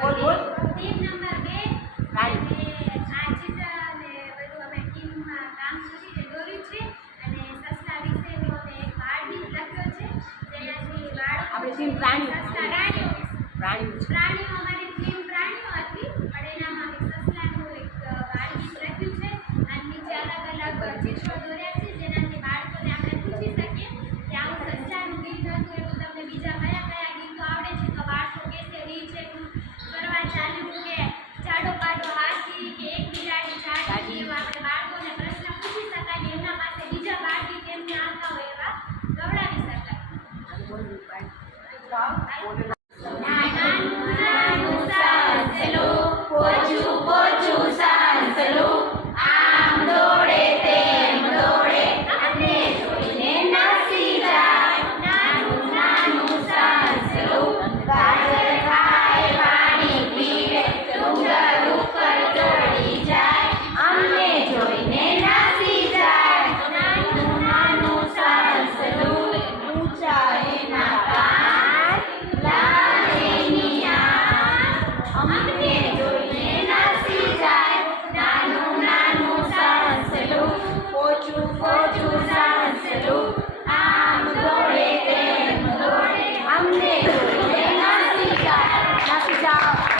બોલ બોલ. Team number 2 પ્રાણી. અને આ ચિત્ર અને બધું અમે ટીમમાં કામ કરીને દોર્યું છે અને સસલા વિશેનો અમે એક વાળગીત લખ્યો છે જેનાથી આપણે ટીમ પ્રાણીઓ. સસલા પ્રાણીઓ પ્રાણીઓ છે. પ્રાણીઓ અમારી ટીમ પ્રાણીઓ